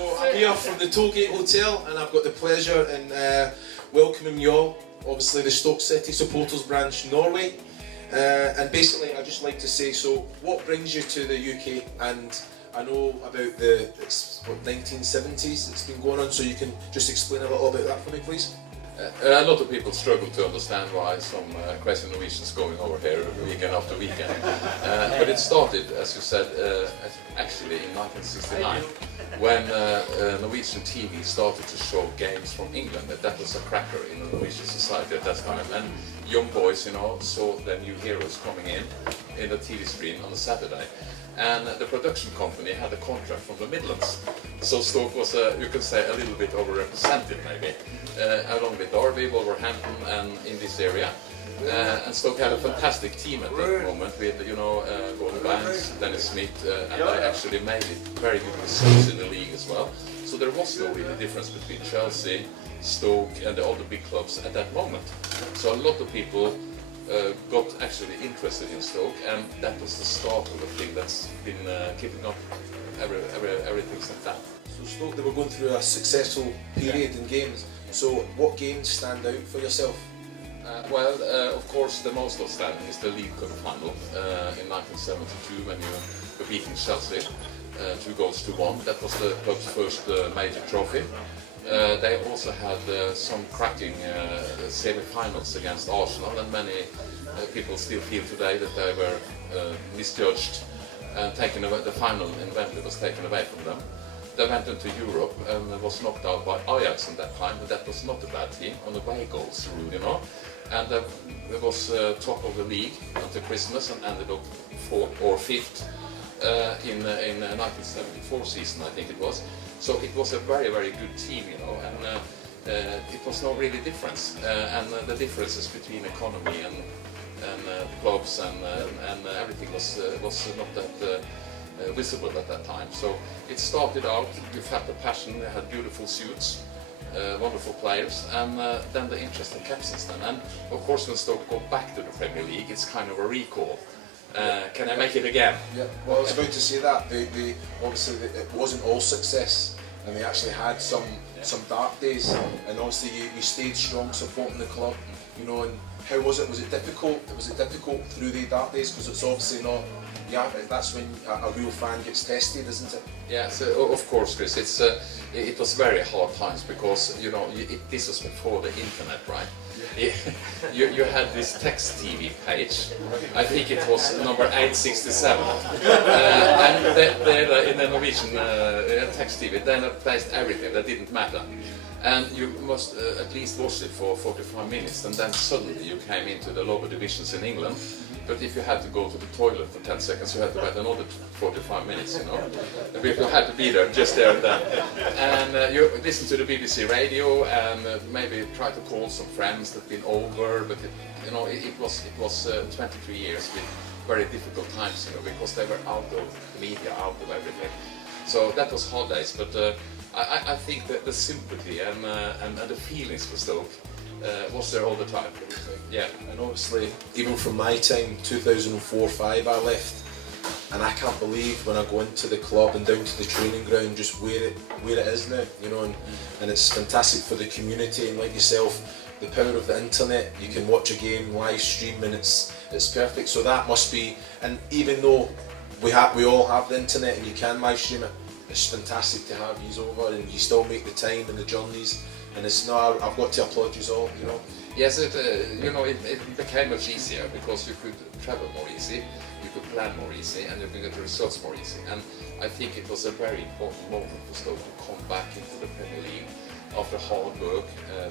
So I'm here from the Tollgate Hotel and I've got the pleasure in welcoming you all, obviously the Stoke City supporters branch Norway. And basically I'd just like to say, so what brings you to the UK? And I know about it's what, 1970s it's been going on, so you can just explain a little about that for me, please? A lot of people struggle to understand why some crazy Norwegians going over here weekend after weekend. But it started, as you said, actually in 1969, when Norwegian TV started to show games from England. That was a cracker in the Norwegian society at that time. And young boys, you know, saw the new heroes coming in the TV screen on a Saturday. And the production company had a contract from the Midlands. So Stoke was, you could say, a little bit overrepresented maybe, along with Derby, Wolverhampton and in this area. And Stoke had a fantastic team at that moment with, you know, Gordon Banks, Dennis Smith, and they actually made it very good results in the league as well. So there was no really difference between Chelsea, Stoke and the other big clubs at that moment. So a lot of people got actually interested in Stoke, and that was the start of a thing that's been keeping up everything since then. So Stoke, they were going through a successful period in games. So what games stand out for yourself? Well, of course, the most outstanding is the League Cup final in 1972 when you were beating Chelsea 2-1. That was the club's first major trophy. They also had some cracking semi-finals against Arsenal, and many people still feel today that they were misjudged and taken away. The final in Wembley was taken away from them. They went into Europe and was knocked out by Ajax at that time, but that was not a bad team on the away goals rule, you know. And it was top of the league until Christmas and ended up 4th or 5th in 1974 season, I think it was. So it was a very, very good team, you know, and it was no really difference. And the differences between economy and the clubs and everything was not that visible at that time. So it started out, you felt the passion, they had beautiful suits, wonderful players, and then the interest kept since then. And of course when Stoke go back to the Premier League, it's kind of a recall. Can I make it again? Yeah, well I was about to say that. They obviously it wasn't all success, and they actually had some dark days, and obviously you stayed strong supporting the club, you know. And how was it? Was it difficult? Was it difficult through the dark days? Because it's obviously not. Yeah, that's when a real fan gets tested, isn't it? Yeah, so of course, Chris. It was very hard times because, you know, this was before the internet, right? Yeah. You had this text TV page. I think it was number 867, and in the Norwegian text TV, they placed everything that didn't matter. And you must at least watch it for 45 minutes, and then suddenly you came into the lower divisions in England. But if you had to go to the toilet for 10 seconds, you had to wait another 45 minutes, you know. You had to be there, just there and then. And you listen to the BBC radio and maybe try to call some friends that had been over, but you know, it was 23 years with very difficult times, you know, because they were out of media, out of everything. So that was hard days, but I think that the sympathy and the feelings for Stoke was there all the time. Yeah, and obviously, even from my time, 2004-05, I left, and I can't believe when I go into the club and down to the training ground, just where it is now, you know, and it's fantastic for the community. And like yourself, the power of the internet, you can watch a game live stream, and it's perfect. So that must be, and even though we all have the internet and you can live stream it, it's fantastic to have you over, and you still make the time and the journeys. And it's not, I've got to applaud you all, you know. Yes, you know, it became much easier because you could travel more easy, you could plan more easy, and you could get the results more easy. And I think it was a very important moment for Stoke to come back into the Premier League after hard work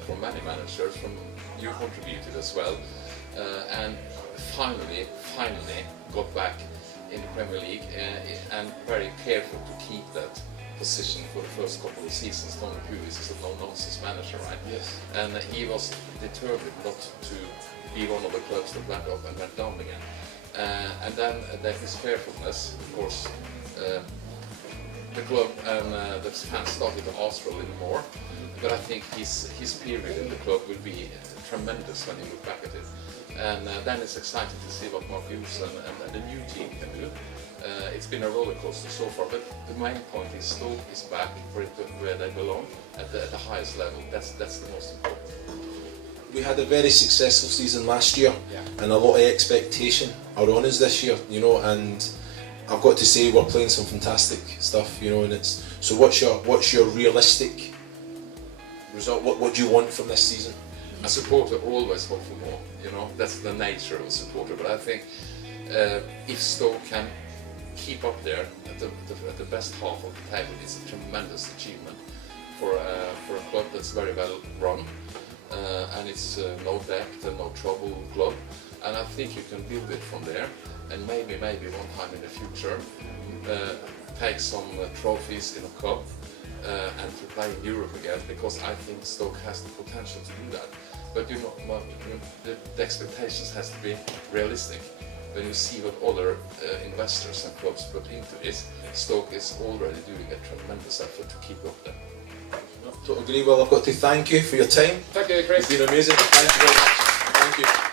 from many managers, from you contributed as well, and finally got back in the Premier League, and very careful to keep that position for the first couple of seasons. Tony Pulis is a no-nonsense manager, right? Yes. And he was determined not to be one of the clubs that went up and went down again. And then his carefulness, of course, the club and the fans started to ask for a little more. But I think his period in the club will be tremendous when you look back at it. And then it's exciting to see what Mark Hughes and the new team can do. It's been a roller coaster so far, but the main point is Stoke is back where they belong at the highest level. That's the most important. We had a very successful season last year, Yeah. and a lot of expectation are on us this year, you know. And I've got to say we're playing some fantastic stuff, you know. And it's so. What's your realistic result? What do you want from this season? A supporter always hope for more. You know, that's the nature of a supporter. But I think if Stoke can keep up there at the best half of the table, it's a tremendous achievement for a club that's very well run. And it's no debt and no trouble club, and I think you can build it from there, and maybe one time in the future take some trophies in a cup and to play in Europe again, because I think Stoke has the potential to do that. But you know, the expectations has to be realistic. When you see what other investors and clubs put into it, Stoke is already doing a tremendous effort to keep up there. I totally agree. Well, I've got to thank you for your time. Thank you, Chris. It's been amazing. Thank you very much. Thank you.